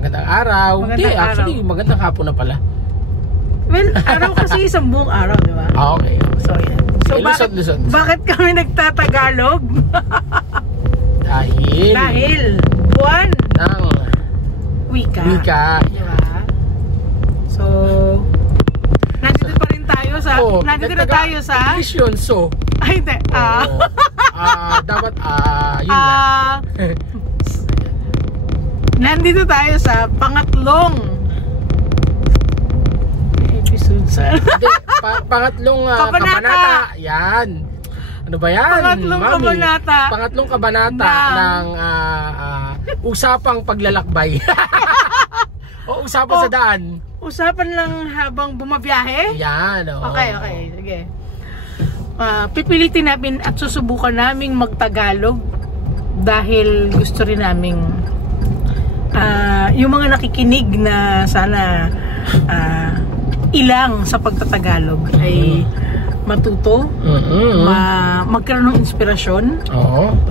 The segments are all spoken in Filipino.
Magandang araw. Magandang araw. Actually, magandang hapon na pala. Well, araw kasi isang buong araw, di ba? Okay. So, yan. So, Lusot. bakit kami nagtatagalog? Dahil buwan ng wika. Di ba? So, nandito pa rin tayo sa... nandito na tayo sa... English yun, so... Ay, hindi. Dapat, yun na. Nandito tayo sa pangatlong episode sa... Hindi, pangatlong kabanata. Yan. Ano ba yan? Pangatlong kabanata ng usapang paglalakbay. O usapan sa daan. Usapan lang habang bumabiyahe? Yan. Okay. Sige. Pipilitin namin at susubukan naming magtagalog dahil gusto rin naming yung mga nakikinig na sana ilang sa pagtatagalog ay matuto, magkaroon ng inspirasyon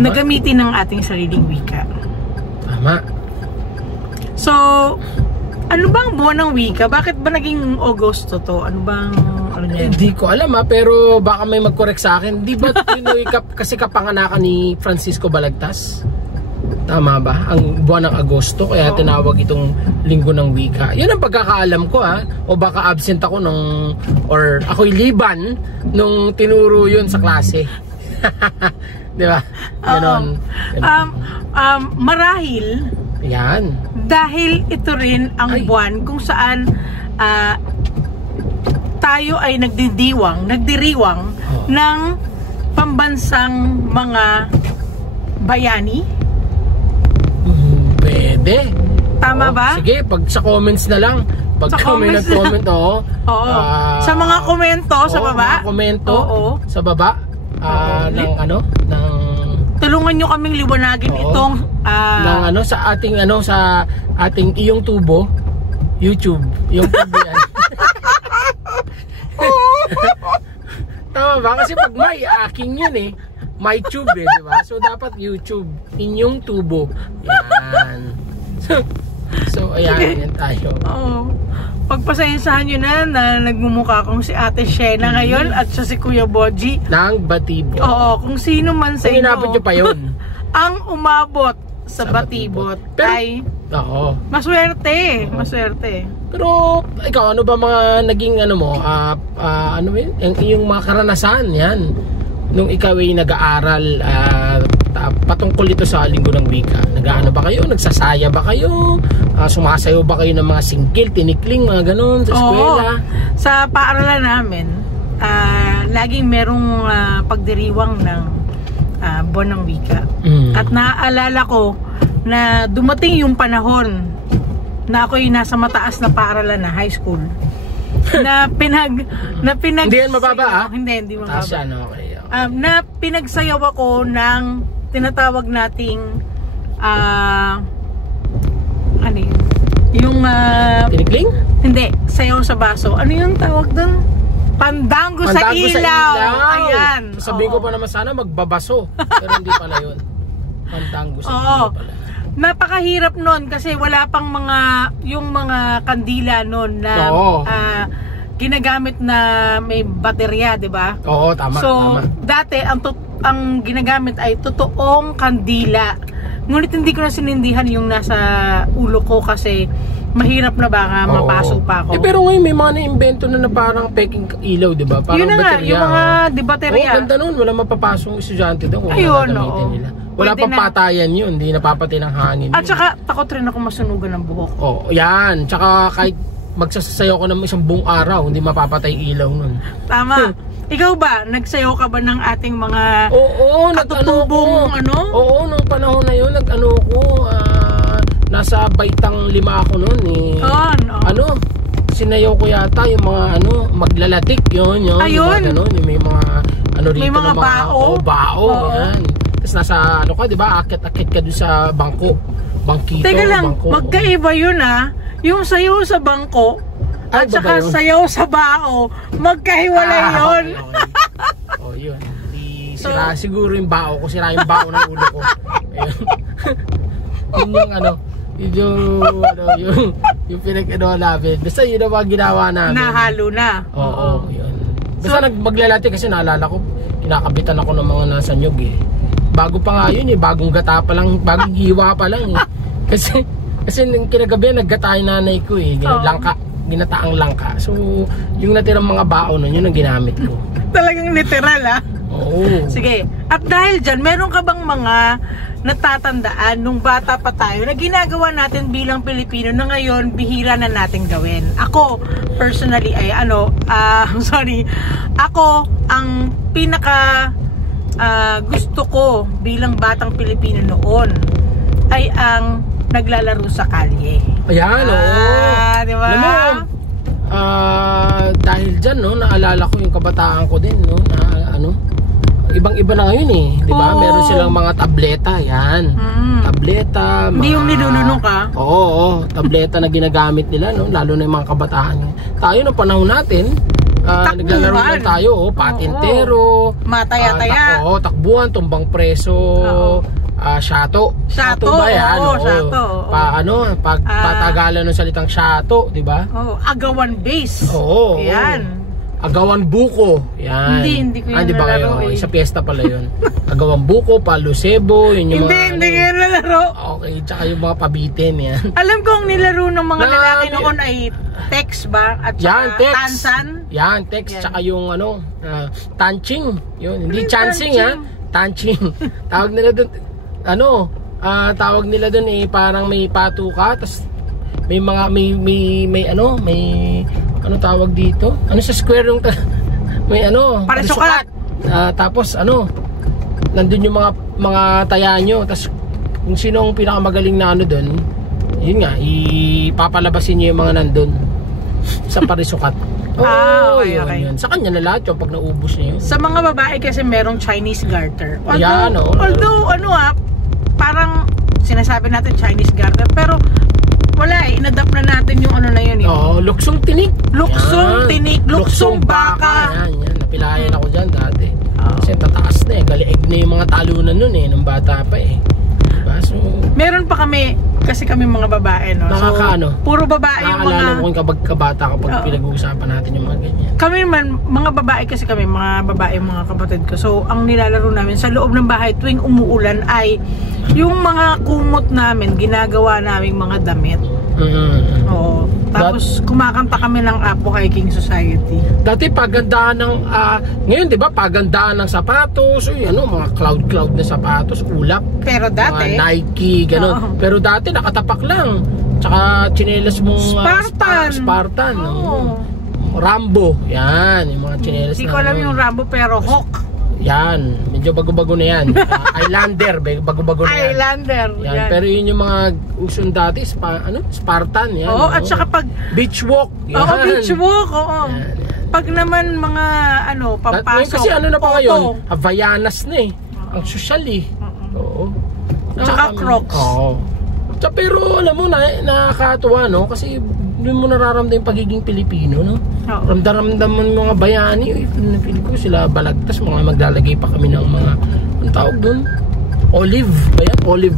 na gamitin ang ating sariling wika. Tama. So, ano bang buwan ng wika? Bakit ba naging Agosto to? Ano bang niya? Hindi ko alam pero baka may mag-correct sa akin. Di ba kasi kapanganakan ni Francisco Balagtas? Tama ba? Ang buwan ng Agosto, kaya tinawag itong linggo ng wika. Yun ang pagkakaalam ko o baka absent ako or ako'y liban nung tinuro yun sa klase. Di ba? Ganon. Marahil yan. Dahil ito rin ang buwan kung saan tayo ay nagdiriwang ng pambansang mga bayani. Pwede. Tama ba? Sige, pag sa comments na lang. Pag kami nag-comment, sa mga komento sa baba. Mga komento sa baba ng tulungan nyo kaming liwanagin itong ng sa ating iyong tubo, YouTube, yung tubo yan. Tama ba? Kasi pag may aking yun my tube di ba? So dapat YouTube, inyong tubo. Yan. So ayan, yan tayo. Pagpasensahan nyo na nagmumukha kong si Ate Shena ngayon at siya si Kuya Boji ng Batibot. Kung sino man sa inyo inabot nyo pa yun. ang umabot sa Batibot ay maswerte. Pero ikaw, ano ba mga naging yung mga karanasan yan nung ikaw ay nag-aaral patungkol dito sa linggo ng wika? Nag-aano ba kayo? Nagsasaya ba kayo? Sumasayaw ba kayo ng mga singkil, tinikling, mga ganun sa eskwela? Sa paaralan namin, laging merong pagdiriwang ng buwan ng wika. At naaalala ko na dumating yung panahon na ako'y nasa mataas na paaralan na high school. na pinag hindi yan mababa Hindi mababa. Okay. Na pinagsayaw ako ng tinatawag nating yung tinikling? Hindi, sayaw sa baso. Ano yung tawag doon? Pandango sa ilaw. Ayan. Sabihin ko pa naman sana magbabaso. Pero hindi pala yun. Pandango sa ilaw pala. Napakahirap nun kasi wala pang yung mga kandila nun na ginagamit na may baterya, di ba? Oo, tama. So, dati ang ginagamit ay totoong kandila. Ngunit hindi ko na sinindihan yung nasa ulo ko kasi mahirap na baka mapasok pa ako. Pero ngayon may mga na-invento na parang peking ilaw, di ba? Parang yun na nga, baterya. yung mga baterya. Ganda nun. Wala mapapasong estudyante doon. Ayun, nila. Wala pang patayan yun. Hindi napapatay ng hangin. At saka takot rin ako masunugan ng buhok. Yan. Tsaka kahit magsasayaw ko ng isang buong araw, hindi mapapatay ilaw nun. Tama. Ikaw ba? Nagsayaw ka ba ng ating mga katutubong nung panahon na yun, nasa baitang 5 ako nun sinayaw ko yata yung mga maglalatik yun. Ayun. Yung may mga rito may mga bao. Yan. Tapos nasa ka, di ba? Akit-akit ka doon sa bangko. Bangkito. Teka lang, magkaiba yun yung sayaw sa bangko at saka sayaw sa bao, magkahiwalay yun. Yun. Siguro yung bao ko, sira yung bao ng ulo ko. Yun yung yung pinag-ano namin. Basta yun ang mga ginawa namin. Nahalo na. Oo, yun. Basta maglalati kasi naalala ko, kinakabitan ako ng mga nasa nyug eh. Bago pa nga yun eh, bagong gata pa lang, bagong hiwa pa lang eh. Kasi nung kinagabi, naggata yung nanay ko eh, ginataang langka. So, yung natirang mga baon nun, yun ang ginamit ko. Talagang literal ah. Oo. Sige, at dahil dyan, meron ka bang mga natatandaan nung bata pa tayo na ginagawa natin bilang Pilipino na ngayon bihira na natin gawin? Ako, personally, ako, ang pinaka gusto ko bilang batang Pilipino noon ay ang naglalaro sa kalye. Ayan, oo. Diba? Alam mo, dahil dyan, no, naalala ko yung kabataan ko din, no, na ibang-iba na ngayon eh, di ba? Meron silang mga tableta, yan. Tableta, hindi yung nilulunok ka? Oo, tableta na ginagamit nila, no, lalo na yung mga kabataan. Tayo na panahon natin, naglalaro lang tayo, patintero, mataya-taya, takbuhan, tumbang preso, shato ba yan? Shato. Patagalan ng salitang shato, di ba? Agawan base. Oo. Yan. Agawan buko. Yan. Hindi ko yun di ba nalaro kayo? Sa piyesta pala yun. Agawan buko, palusebo, yun yung mga... Hindi ko yun nalaro. Okay, tsaka yung mga pabitin, yan. Alam kong nilaro ng mga lalaki noon ay text ba? At saka tansan? Yan, text. Tsaka yung tanching. Yun. Hindi chancing, ha? Tanching. Tawag nila dun, tawag nila dun eh, parang may patuka, tas may mga, may ano tawag dito? Ano sa square yung may parisukat. Tapos nandun yung mga taya nyo. Tapos kung sino ang pinakamagaling na doon, yun nga, ipapalabasin nyo yung mga nandun sa parisukat. Okay. Yun. Sa kanya na lahat yung pag naubos niya yun. Sa mga babae kasi merong Chinese garter. Although parang sinasabi natin Chinese garter, pero wala eh, inadapt na natin yung na yun. Luksong tinik. Luksong tinik, luksong baka. Yan. Napilayan ako dyan dati. Kasi tataas na eh. Galiig na yung mga talunan nun eh, nung bata pa eh. Diba? So, meron pa kami, kasi kami mga babae, no? Puro babae yung mga... Nakakaalala ko kung kabata kapag pinag-uusapan natin yung mga ganyan. Kami naman, mga babae kasi kami, mga babae, mga kapatid ko. So, ang nilalaro namin sa loob ng bahay tuwing umuulan ay yung mga kumot namin, ginagawa naming mga damit. Oo. Tapos kumakanta kami ng Apo Hiking Society. Dati pagandahan ng ngayon 'di ba, pagandahan ng sapatos, mga cloud na sapatos, ulap. Pero dati Nike gano'n. Pero dati nakatapak lang. Tsaka tsinelas mong Spartan. Rambo. Yan, yung mga tsinelas. Hindi ko alam yung Rambo pero Hawk. Yan, medyo bago-bago na yan. Islander, bago-bago na yan. Islander. Yan. Pero yun yung mga usun dati, Spartan. Yan, at saka pag... beach walk. Yan. Beach walk, Yan. Pag naman mga, pampasok. Kasi na pa ngayon, Havaianas na eh. Ang social eh. Oo. Tsaka Crocs. Oo. Pero alam mo, nakakatuwa, no? Kasi doon mo nararamdaman yung pagiging Pilipino, no? Ramdam-ramdam mo yung mga bayani. Napili ko sila balagtas, mga maglalagay pa kami ng mga, ang tawag doon? Olive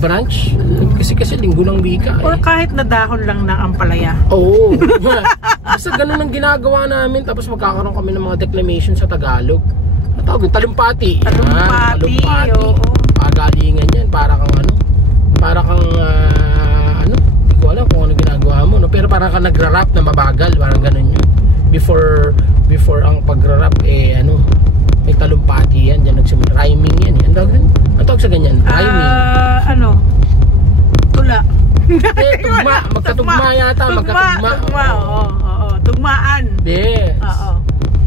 branch. Kasi linggo ng wika. Or kahit na dahon lang ng ampalaya. Oo. Basta ganun ang ginagawa namin. Tapos magkakaroon kami ng mga declamation sa Tagalog. Ang tawag doon? Talumpati. Talumpati. Pagalingan yan. Para kang hindi ko alam kung ano ginagawa mo, no? Pero parang ka nagra-rap na mabagal, parang ganun yun. Before ang pagra-rap may talumpati yan, dyan rhyming yan. Ang tawag sa ganyan, rhyming. Tula. Magkatugma yata, Tugma, oo. Tugmaan.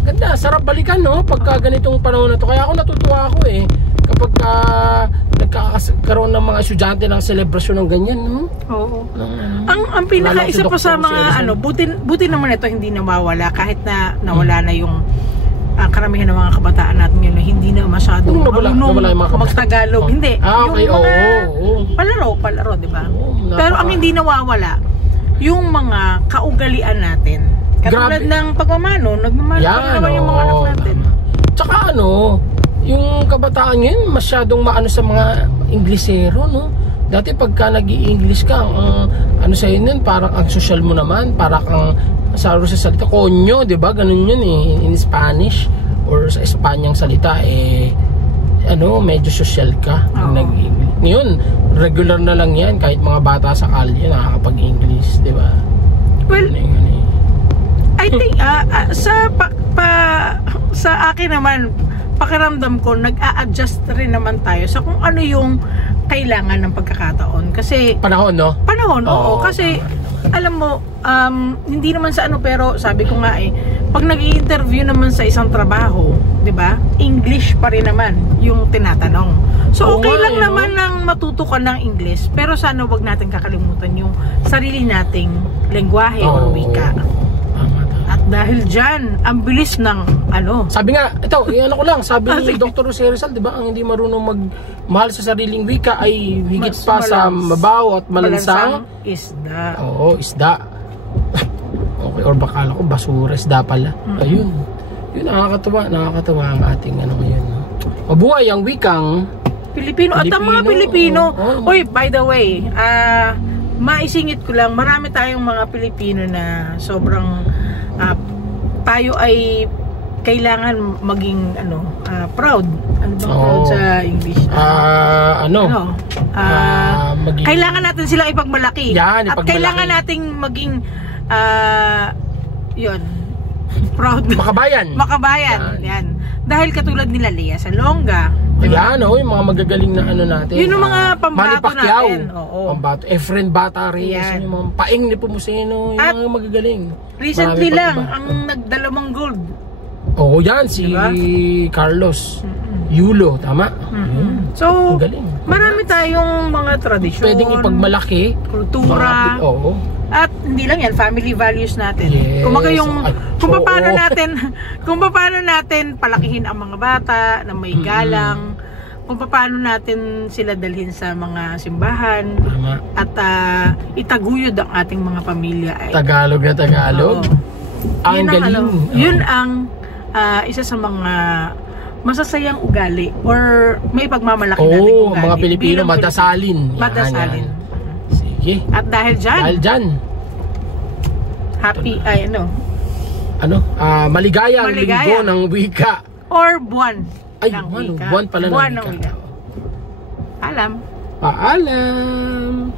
Ganda, sarap balikan, no? Pagka ganitong panahon na to. Kaya ako natutuwa ako eh. Kapag nagkakaroon ng mga estudyante ng selebrasyon ng ganyan, no? Oo. Ang pinaka-isa pa sa mga buti naman ito hindi nawawala kahit na nawala na yung karamihan ng mga kabataan natin yun na hindi na masyadong mag-Tagalog. Hindi. Okay, yung mga palaro, di ba? Pero ang hindi nawawala, yung mga kaugalian natin. Katulad ng pagmamano, nagmamano pa naman yung mga anak natin. Tsaka yung kabataan ngayon masyadong maano sa mga Inglesero, no? Dati pagka nag-i-English ka, ano sa'yo nun, parang ang social mo naman, parang kang sa salita, konyo, di ba? Ganun yun eh, in Spanish or sa Espanyang salita, medyo social ka. Ngayon, regular na lang yan, kahit mga bata sa kalye, nakakapag-English, di ba? Well, I think, sa akin naman, pakiramdam ko, nag-a-adjust rin naman tayo sa kung ano yung kailangan ng pagkakataon. Kasi panahon, no? Panahon, oo. Kasi alam mo, hindi naman sa pero sabi ko nga pag nag-i-interview naman sa isang trabaho, 'di ba? English pa rin naman yung tinatanong. So okay lang naman nang matuto ka ng English, pero sana wag natin kakalimutan yung sarili nating lengguwahe o wika. At dahil dyan, ang bilis ng Sabi nga, ko lang, sabi ni Dr. Jose Rizal, di ba, ang hindi marunong magmahal sa sariling wika ay higit pa sa mabaw at malansang isda. Oo, isda. Okay, or bakala ko basura, isda pala. Ayun. Yun, nakakatawa ang ating ngayon. Mabuhay ang wikang Pilipino. At ang mga Pilipino, oy, by the way, maisingit ko lang, marami tayong mga Pilipino na sobrang tayo ay kailangan maging proud. Ano bang proud sa English? Kailangan natin silang ipagmalaki. Yan, at kailangan nating maging proud. Makabayan. Yan. Dahil katulad nila Lea Salonga. Yan, yung mga magagaling na natin. Yun yung mga pambato natin. Pambato. Efren Bata Reyes. Yung mga paing ni Pumuseno. Yung mga magagaling. Recently lang, ang nagdalawang gold. Yan. Si Carlos Yulo. Tama? So, marami tayong mga tradisyon. Pwedeng ipagmalaki. Kultura. At hindi lang yan, family values natin. Yes. Kung paano natin palakihin ang mga bata na may galang, kung paano natin sila dalhin sa mga simbahan, at itaguyod ang ating mga pamilya. Tagalog na Tagalog. Ang galing. Yun ang isa sa mga masasayang ugali or may pagmamalaki nating ugali. Mga Pilipino, madasalin. Madasalin. Sige. At dahil dyan, happy, maligayang linggo ng wika. Or buwan ng wika. Buwan pala ng wika. Paalam. Paalam.